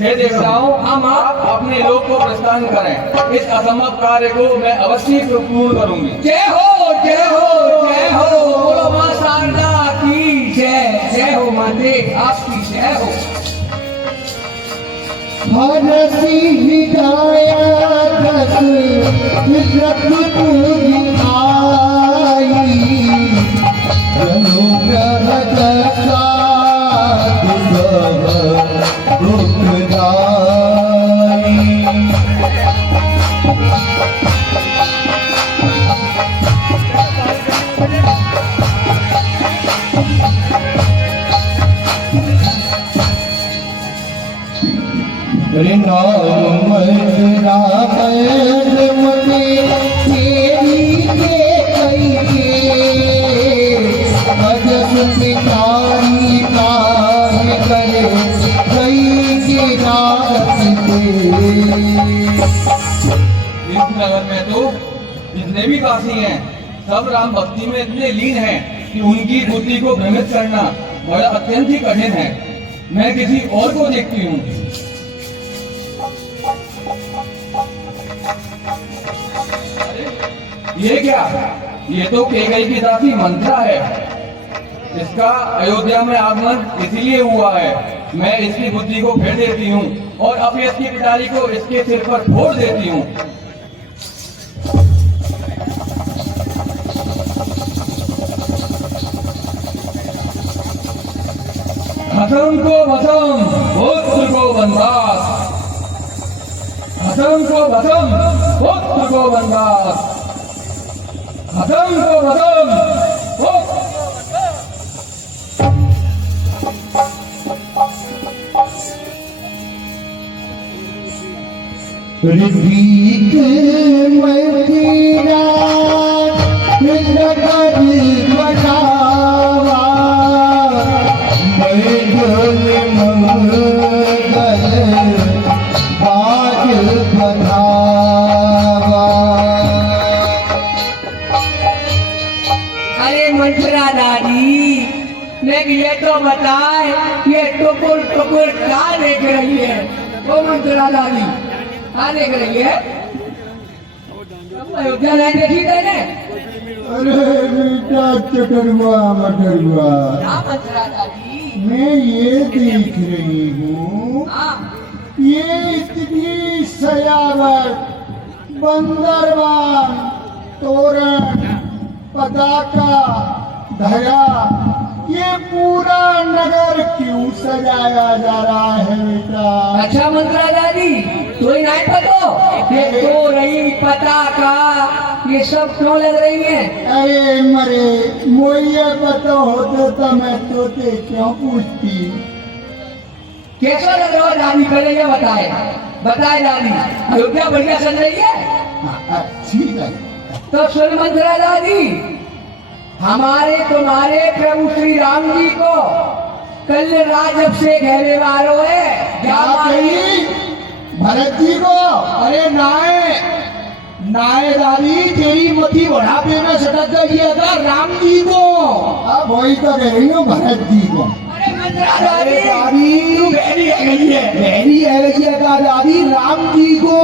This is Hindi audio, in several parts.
हे देवताओं, हम आप अपने लोक को प्रस्थान करें। इस असंभव कार्य को मैं अवश्य पूर्ण करूंगी। जय हो जय हो जय हो। बोलो मां शारदा की जय। जय हो मां देव आपकी जय हो। हरसी हिदायत पूरी आई अनुग्रह साथ सब दुखदाई। नाम मते तेरी के अजब पितारी काहे करे कई के नगर में तो जितने भी काशी हैं सब राम भक्ति में इतने लीन हैं कि उनकी बुद्धि को भ्रमित करना बड़ा अत्यंत ही कठिन है। मैं किसी और को देखती हूँ। ये क्या? ये तो केकई की दासी मंत्रा है। इसका अयोध्या में आगमन इसीलिए हुआ है। मैं इसकी बुद्धि को फेर देती हूँ और अपनी इसकी पिटारी को इसके सिर पर फोड़ देती हूँ। भसम को भसम, पुत्र को वनवास। भसम को भसम, पुत्र को वनवास। भसम को भसम, ऋतिक मैथिला नगर बचावा मैडल मंगल बाज बधावा। अरे मंत्रा दादी, मैं ये तो बताए ये टुकुर टुकुर क्या देख रही है? वो मंत्रा दादी क्या देख रही है? अयोध्या नहीं देखी तेने? अरे बेटा चटरुआ मटरुआ, क्या मंत्रा दादी? मैं ये देख रही हूँ हाँ, ये इतनी सजावट, बंदरवान, तोरण, पताका, ध्वजा, ये पूरा नगर क्यों सजाया जा रहा है बेटा? अच्छा मंत्रा दादी, तो ही नहीं पता ये तो रही पताका ये सब क्यों लग रही है? अरे मरे मुझे पता होता तो मैं तोते क्यों पूछती। कैसा लग रहा है दादी? पहले ये बताए बताए दादी, अयोध्या बढ़िया चल रही है? अच्छी है। तो सुन मंत्रा दादी, हमारे तुम्हारे प्रभु श्री राम जी को कल राजब से घेरे वालों है। क्या कही? भरत जी को? अरे नाय नाय दादी, तेरी मती बढ़ापे में सटक गई है था राम जी को। अब वही तो कह रही हूँ भरत जी को। अरे मंत्रा दादी, दादी तू बहरी है गई है। मेरी है दादी, राम जी को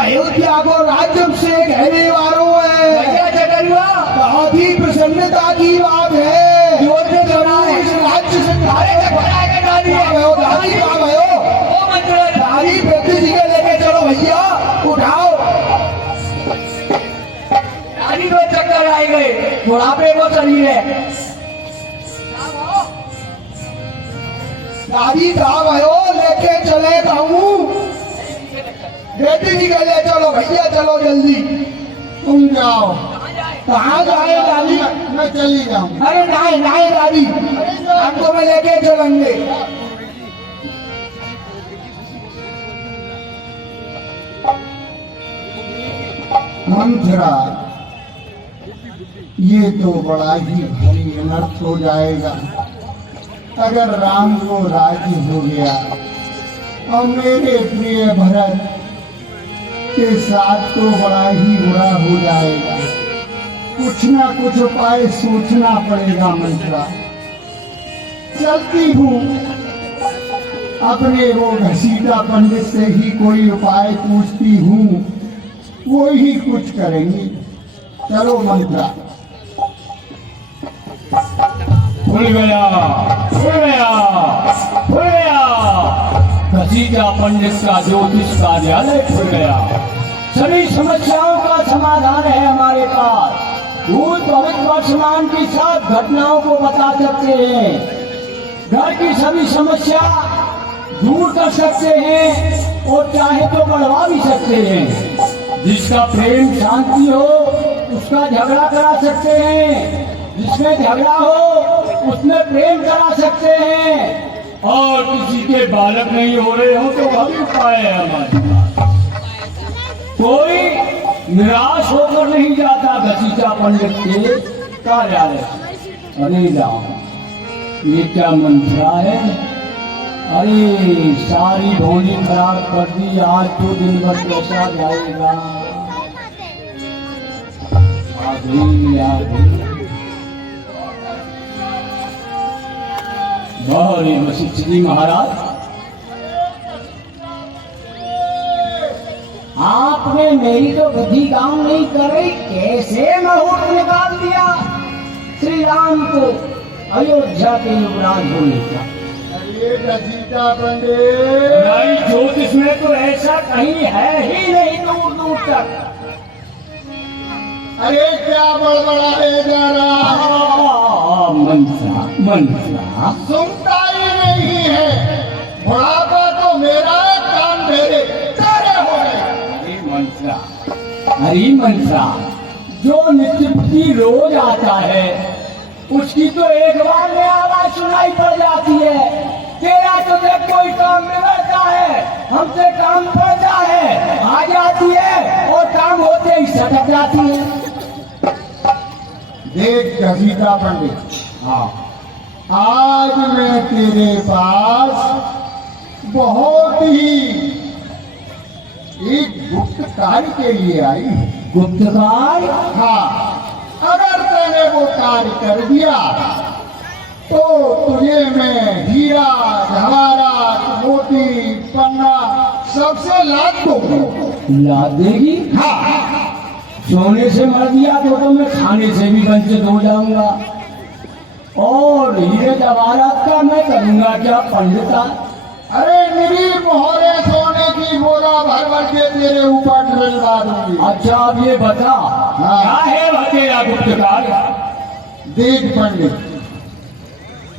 अयोध्या को राज्य से कहने वालों है। भैया चटरुआ, बहुत ही प्रसन्नता की बात है। जोर से सुनाए। इस राज्य से अरे घबराएगा दादी। दादी कहाँ भयो? ओ मंत्रा दादी वृद्ध जी के लेके चलो भैया, उठाओ। दादी को चक्कर आए गए, बुढ़ापे को शरीर है। दादी कहाँ भयो? लेके चले कहूँ वृद्ध जी के ले चलो भैया, चलो जल्दी। तुम जाओ। कहाँ जाए दादी? मैं चली जाऊँ। अरे नहीं नहीं दादी, आपको मैं लेके चलेंगे। मंत्रा, ये तो बड़ा ही भारी अनर्थ हो जाएगा अगर राम को राज्य हो गया और मेरे प्रिय भरत के साथ तो बड़ा ही बुरा हो जाएगा। कुछ ना कुछ उपाय सोचना पड़ेगा मंत्रा। चलती हूँ। अपने वो घसीटा पंडित से ही कोई उपाय पूछती हूँ, वो ही कुछ करेंगी। चलो मंत्रा। खुल गया, खुल गया, खुल गया। घसीटा पंडित का ज्योतिष कार्यालय खुल गया। सभी समस्याओं का समाधान है हमारे पास। भूत भविष्य वर्तमान की सब घटनाओं को बता सकते हैं। घर की सभी समस्या दूर कर सकते हैं और चाहे तो बढ़वा भी सकते हैं। जिसका प्रेम शांति हो उसका झगड़ा करा सकते हैं, जिसमें झगड़ा हो उसमें प्रेम करा सकते हैं, और किसी के बालक नहीं हो रहे हो तो वह भी उपाय है हमारे पास। कोई निराश होकर नहीं जाता घसीटा पंडित के कार्यालय। अरे राम, ये क्या मंत्रा है? अरे सारी भोली खराब कर दी। आज तो दिन भर कैसा जाएगा? बड़े वशिष्ठ जी महाराज, आपने मेरी तो बुद्धि काम नहीं कर रही, कैसे मुहूर्त निकाल दिया श्री राम को अयोध्या के युवराज होने का। अरे घसीटा पंडित, नहीं, ज्योतिष में तो ऐसा कहीं है ही नहीं दूर दूर तक। अरे क्या बड़बड़ाए जा रहा? मंत्रा मंत्रा सुनता ही नहीं है। बुढ़ापा तो मेरा है, कान मेरे तेरे हो गए। अरे मंत्रा, अरे मंत्रा, जो नित्य रोज आता है उसकी तो एक बार में आवाज सुनाई पड़ जाती है। तेरा तो जब कोई काम बिगड़ता है, हमसे काम पड़ता है, आ जाती है और काम होते ही सटक जाती है। देख घसीटा पंडित, हाँ, आज मैं तेरे पास बहुत ही एक गुप्त कार्य के लिए आई हूँ। गुप्त कार्य? हाँ, अगर तूने वो कार्य कर दिया तो तुझे मैं हीरा जवाहरात मोती पन्ना सबसे लाद दूंगा। लाद देगी? हाँ, सोने से मर दिया तो मैं खाने से भी वंचित हो जाऊंगा, और हीरे जवाहरात का मैं करूंगा क्या पंडिता? अरे मेरी मोहरे सोने की बोरा भर भर के तेरे ऊपर डलवा दूंगी। अच्छा, अब ये बता, हाँ। क्या है वह तेरा गुप्त कार्य? देख पंडित,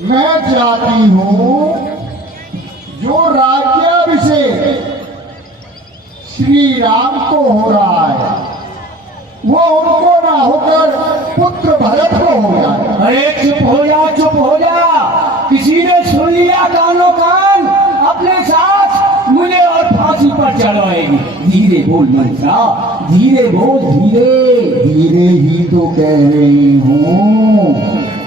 मैं चाहती हूँ जो राज्याभिषेक श्री राम को हो रहा है वो उनको ना होकर पुत्र भरत को हो जाए। अरे चुप हो जा, चुप हो जा। किसी ने सुन लिया कानों कान, अपने साथ मुझे और फांसी पर चढ़वाएगी। धीरे बोल मंत्रा, धीरे बोल, धीरे धीरे ही तो कह रही हूँ,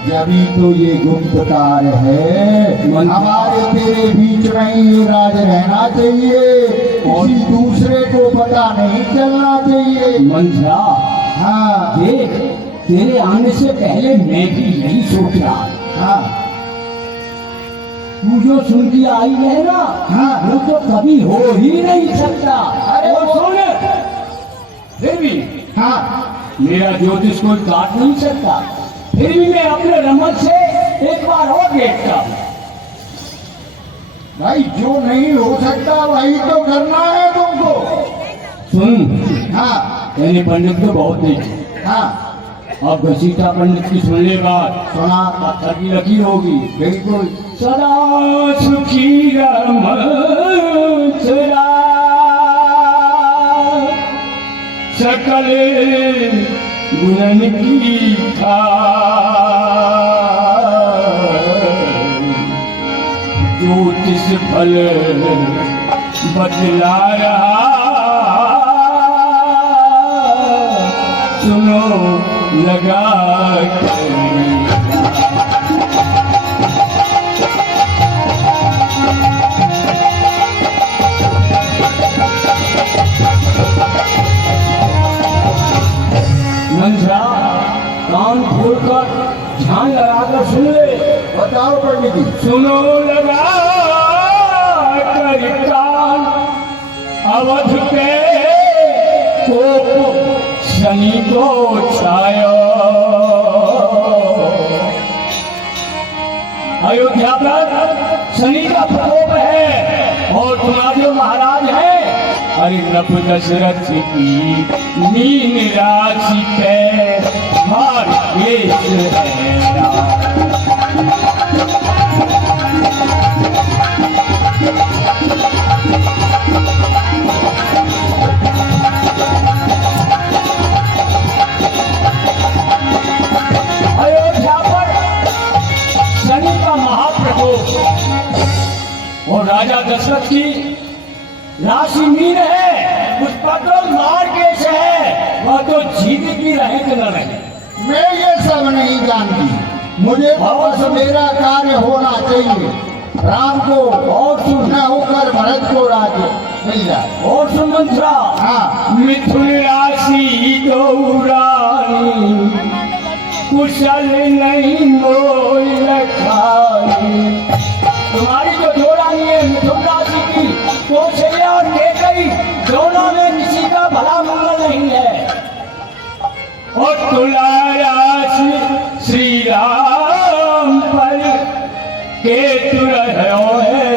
जभी तो ये गुप्त कार्य है। हमारे तेरे बीच में ही ये राज रहना चाहिए, किसी दूसरे को पता नहीं चलना चाहिए। मंत्रा, हाँ देख, तेरे आने से पहले मैं भी यही सोच रहा था। हाँ तू जो सुन के आई है ना, हाँ। वो तो कभी हो ही नहीं सकता। अरे और वो- सुन, फिर भी हाँ, मेरा ज्योतिष कोई काट नहीं सकता। फिर भी मैं अपने रमत से एक बार और देखता हूँ। भाई जो नहीं हो सकता वही तो करना है तुमको। सुन, हाँ मैंने पंडित को बहुत देखी। हाँ, अब घसीटा पंडित की सुनने बाद सुना, पत्थर की लकीर होगी। बिल्कुल। सदा सुखी रमथुरा, सकल गुणन की खाय, ज्योतिष फल बतला रहा, सुनो लगा कर। मंत्रा, कान खोलकर ध्यान लगाकर सुन ले। बताओ पंडित जी। सुनो लगा अवध पे कोप शनि को छाया। अयोध्या पर शनि का प्रकोप है और तुम्हारे जो महाराज है अरे नभ दशरथ की मीन राशि पे मार्गेश है। अयोध्या पर शनि का महाप्रकोप और राजा दशरथ की राशि मीन है, उस पर तो मार्गेश है, वह तो जीत की रहे कि न रहे। मैं ये सब नहीं जानती, मुझे बस मेरा कार्य होना चाहिए। राम को और सुन न होकर भरत को राज्य मिल जाए। और सुन मंत्रा, हाँ। मिथुन राशि गौरानी कुशल नहीं मोल खाई। तुम्हारी जो जोड़ानी है मिथुन राशि की, कौशल्या और केकई दोनों में किसी का भला मंगल नहीं है। और तुला राशि श्री राम पर केतु रहो है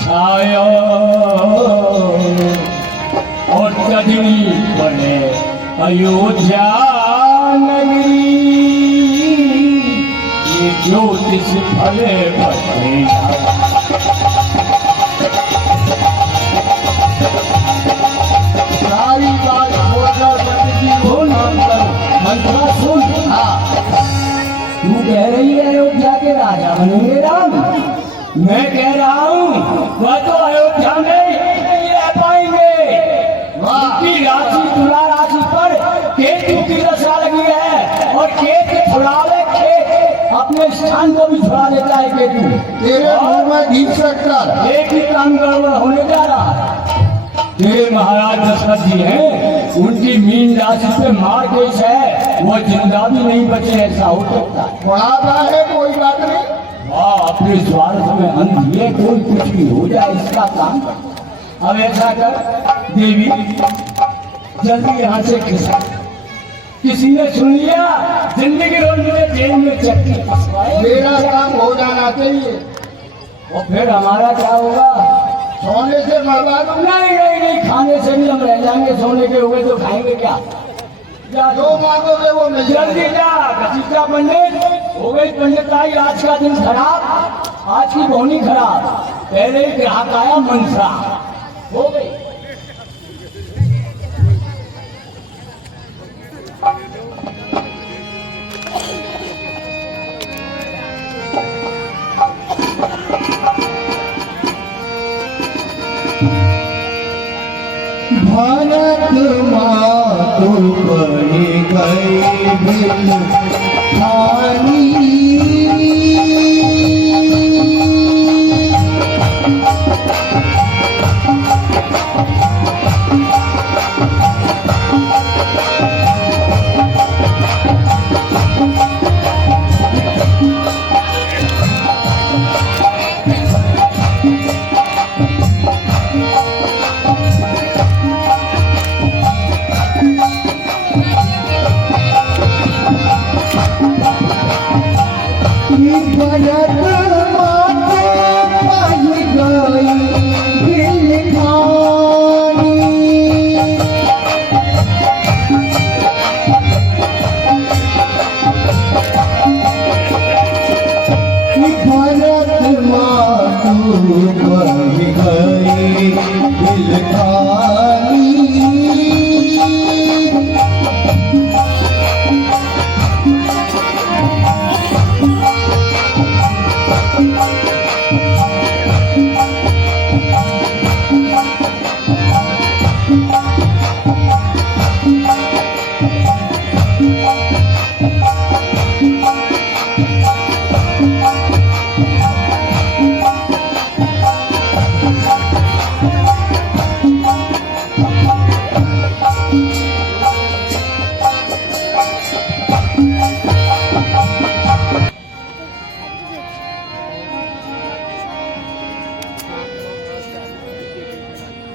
छाया। और तजनी बने अयोध्या नगरी, ये ज्योतिष फले भटे। सारी बात छोड़कर पंडित जी को नाम करो। मंत्रा सुन, हाँ, तू कह रही है अयोध्या के राजा बनेंगे राम, मैं कह रहा हूँ वह तो अयोध्या में नहीं रह पाएंगे। उनकी राशि तुला राशि पर केतु की दशा लगी है और केतु छुड़ावे खेत अपने स्थान को भी छुड़ा लेता है केतु। तेरे मुंह में घी शक्कर। एक ही काम गड़बड़ होने जा रहा है। तेरे महाराज दशरथ जी हैं, उनकी मीन राशि पे मार्गेश है, वो जिंदा भी नहीं बचे, ऐसा हो सकता है। बढ़ाता है कोई बात नहीं। वाह, अपने स्वार्थ में अंध ये कोई कुछ भी हो जाए इसका काम कर। अब ऐसा कर देवी, जल्दी यहाँ से खिसक। किसी ने सुन लिया जिंदगी रोज मुझे जेल में चक्की फंसवाए। मेरा काम हो जाना चाहिए। और फिर हमारा क्या होगा? सोने से मरवा दूं। नहीं नहीं नहीं, खाने से भी हम रह जाएंगे, सोने के हुए तो खाएंगे क्या? जा जो मांगोगे वो मिल जल्दी जाएगा। जा। घसीटा पंडित हो गई पंडिताई, आज का दिन खराब, आज की बोनी खराब। पहले ही ग्राहक आया मंत्रा हो गई। भारत मातु बड़ी गई बिन खानी।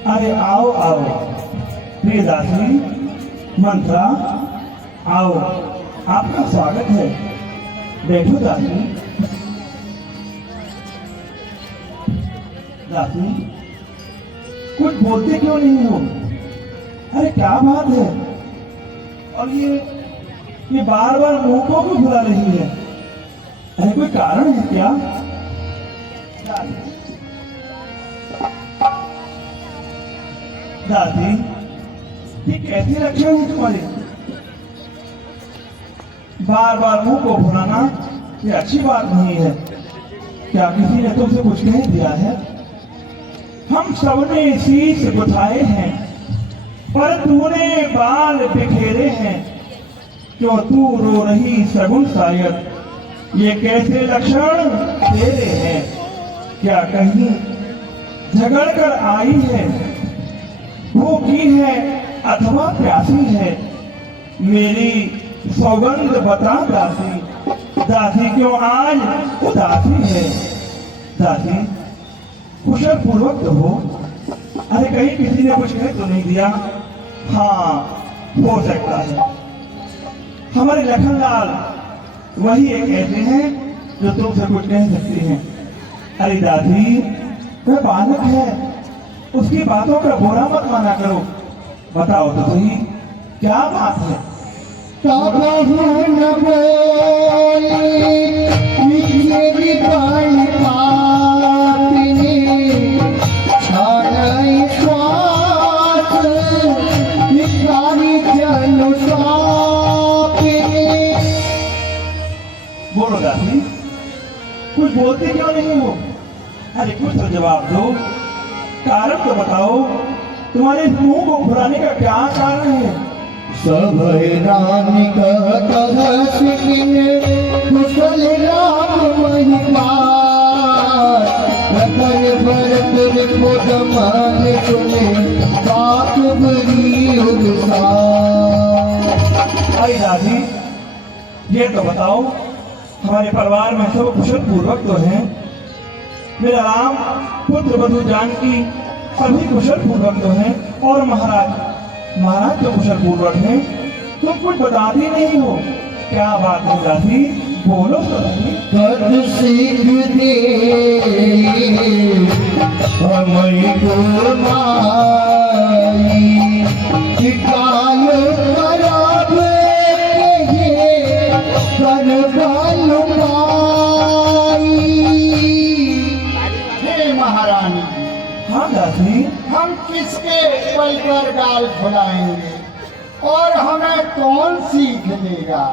अरे आओ आओ प्रिय दासी मंत्रा, आओ, आपका स्वागत है। बैठो दासी। दासी, कुछ बोलते क्यों नहीं हो? अरे क्या बात है? और ये बार बार मुंह को क्यों बुला रही है? अरे कोई कारण है क्या? दादी, ये कैसे लक्षण है तुम्हारे? बार बार मुंह को भुलाना ये अच्छी बात नहीं है। क्या किसी ने तुमसे कुछ कह दिया है? हम सबने शीश गुथाए हैं, पर तूने बाल बिखेरे हैं। क्यों तू रो रही सगुन शायद, ये कैसे लक्षण तेरे हैं? क्या कहीं झगड़ कर आई है, भूखी है अथवा प्यासी है? मेरी सौगंध बता दासी, दासी क्यों आज उदासी है? दासी, कुशल पूर्वक तो हो। अरे कहीं किसी ने कुछ कह तो नहीं दिया? हाँ, हो सकता है हमारे लखनलाल वही एक ऐसे हैं जो तुमसे कुछ कह सकते हैं। अरे दादी, वह बालक है, उसकी बातों का बुरा मत माना करो। बताओ तो सही, क्या बात है? न बोली मेरी बाल पापनी, छाड़ाई श्वास निकारी जल सापनी। बोलो दादी, कुछ बोलते क्यों नहीं हो? अरे कुछ तो जवाब दो, कारण तो बताओ। तुम्हारे इस मुंह को फुलाने का क्या कारण है? सब राम कुशल राम महिमा, रतन भरत खुद मान सुने बात बड़ी उल्सा। अरे दादी, ये तो बताओ, हमारे परिवार में सब कुशल पूर्वक तो हैं? मेरा राम, पुत्र वधु जानकी सभी कुशल पूर्वक तो हैं, और महाराज तो कुशल पूर्वक हैं। तुम कुछ बताती नहीं हो, क्या बात है दादी? बोलो तो दादी। कद सिख दे हमें को माई, शिकाय खराब कहे कर बालू माई। हे महारानी, हाँ दादी, हम किसके बल पर गाल फुलाएंगे और हमें कौन सीख देगा?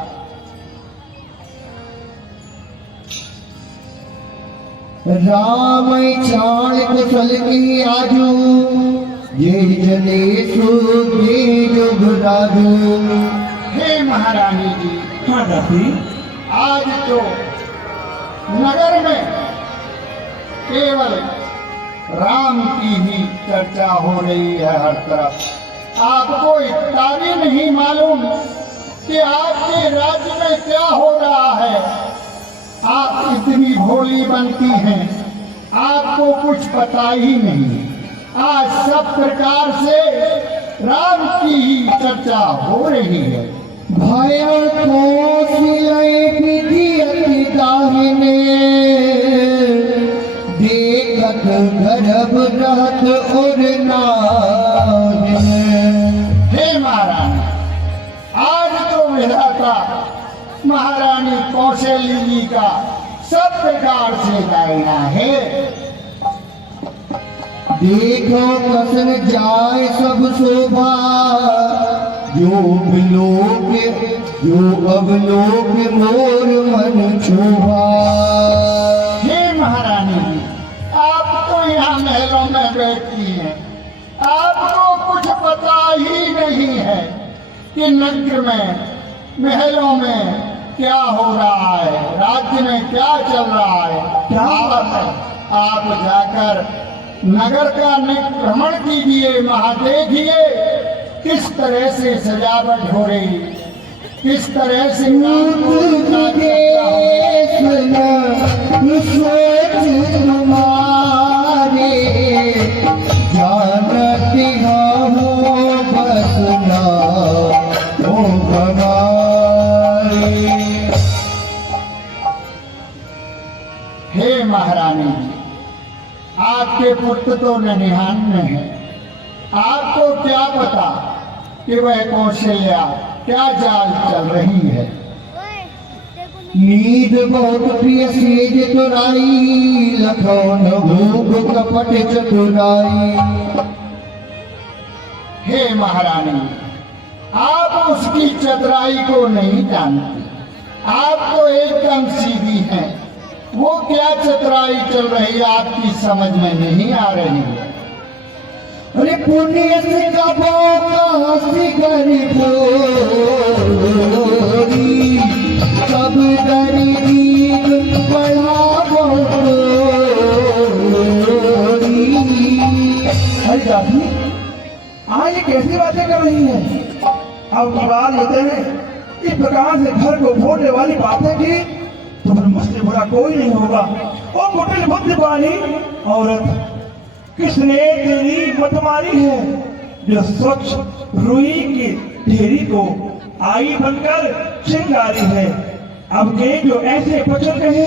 राम चाण कुशल की आजू, ये जने सुखे जुग राजू। हे महारानी जी, हाँ दादी, आज तो नगर में केवल राम की ही चर्चा हो रही है हर तरफ। आपको इतना भी नहीं मालूम कि आपके राज्य में क्या हो रहा है? आप इतनी भोली बनती हैं, आपको कुछ पता ही नहीं। आज सब प्रकार से राम की ही चर्चा हो रही है। भय को सिलय विधि अति दाहिने, देखत गर्भ रहत और नाहिने। हे महारानी, आज तो विधाता महारानी कौशली जी का सब प्रकार से गायना है। देखो कसन जाए सब शोभा, जो अवलोक मोर मन शोभा। हे महारानी जी, आप तो यहाँ महलों में बैठती हैं, आपको कुछ पता ही नहीं है कि नगर में महलों में क्या हो रहा है, राज्य में क्या चल रहा है। क्या बात है? आप जाकर नगर का भ्रमण कीजिए, वहां देखिए किस तरह से सजावट हो रही, किस तरह से जानती हो बसना ओ हमारी। हे महारानी जी, आपके पुत्र तो ननिहाल में है, आपको क्या पता कि वह कौशल्या क्या चाल चल रही है। नींद बहुत प्रिय सेज चुराई, लखौन भूख कपट चतुराई। हे महारानी, आप उसकी चतुराई को नहीं जानती, आप तो एकदम सीधी हैं। वो क्या चतुराई चल रही है आपकी समझ में नहीं आ रही है। अरे पुण्य से कबो काशी गरीबोरी, कब गरीब बढ़ावो। अरे दादी, ये कैसी बातें कर रही है? अब की बात होते हैं इस प्रकार से घर को फोड़ने वाली बातें की तो फिर मुझसे बुरा कोई नहीं होगा। और कुटिल बुद्धि वाली औरत, किसने तेरी मत मारी है जो स्वच्छ रुई की ढेरी को आई बनकर चिंगारी है। अब के जो ऐसे वचन कहे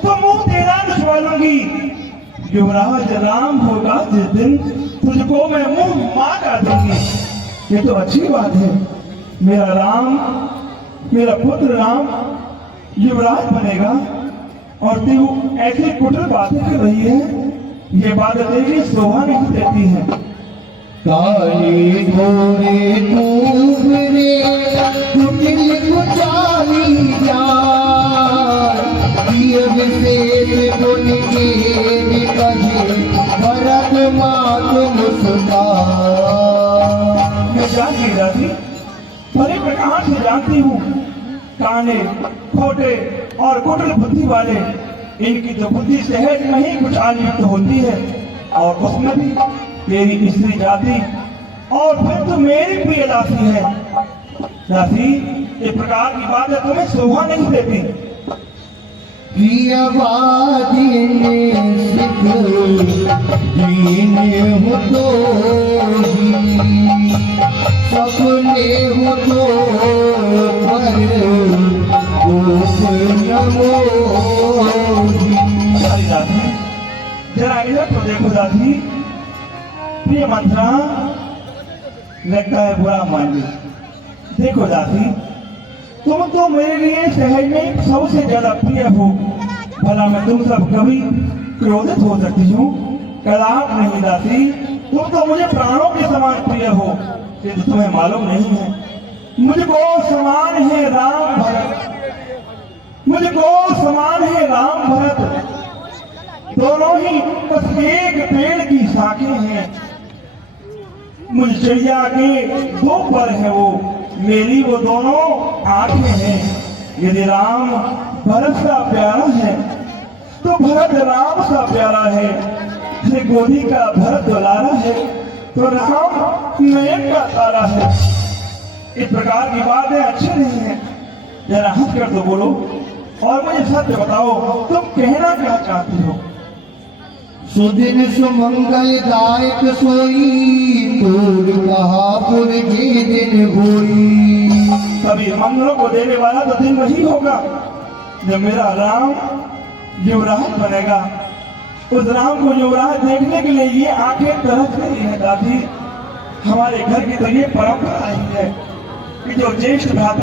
तो मुंह तेरा दुश्मन लूंगी। युवराज राम होगा जिस दिन तुझको मैं मुंह मांगा दूंगी। ये तो अच्छी बात है, मेरा राम, मेरा पुत्र राम युवराज बनेगा और तू ऐसी कुटिल बातें कर रही है। ये बात तेरी शोभा नहीं देती है। काले घोड़े कूबरे कुटिल कुचाली जान, विशेष गुण के कहे भरत मात मुस्कान। मैं जानती दादी, भले प्रकार से जानती हूँ, काने खोटे और कुटिल बुद्धि वाले, इनकी जो बुद्धि सहज नहीं कुछ आयुक्त होती है, और उसमें भी तेरी स्त्री जाति और फिर तो मेरी प्रिय दासी है। दासी, इस प्रकार की बात है तुम्हें शोभा नहीं देती। प्रियवादी सिख दीन हो तो सपने हो तो पर नमो। दादी, जरा इधर तो देखो दादी, प्रिय मंत्रा लगता है बुरा मान ली। देखो दादी, तुम तो मेरे लिए सहज में सबसे ज्यादा प्रिय हो। भला मैं तुम सब कभी क्रोधित हो सकती हूँ, कदाप नहीं दादी। तुम तो मुझे प्राणों के समान प्रिय हो, ये तो तुम्हें मालूम नहीं है। मुझको समान है राम भरत, मुझको समान है राम भरत, दोनों ही बस एक पेड़ की शाखें हैं। मुझ चिड़िया के दो पर है वो, मेरी वो दोनों आंखें हैं। यदि राम भरत सा प्यारा है तो भरत राम सा प्यारा है। यदि गोदी का भरत दुलारा है तो राम नयन का तारा है। इस प्रकार की बातें अच्छी नहीं है, जरा हंस कर तो बोलो और मुझे सत्य बताओ, तुम कहना क्या चाहती हो? सुदिन सुमंगल दायक सोई, तोर कहा पुर के दिन होई। कभी मंगलों को देने वाला तो दिन वही होगा जब मेरा राम युवराज बनेगा। उस राम को युवराज देखने के लिए ये आंखें तरस रही है दादी। हमारे घर की तो ये परंपरा ही है कि जो ज्येष्ठ भ्राता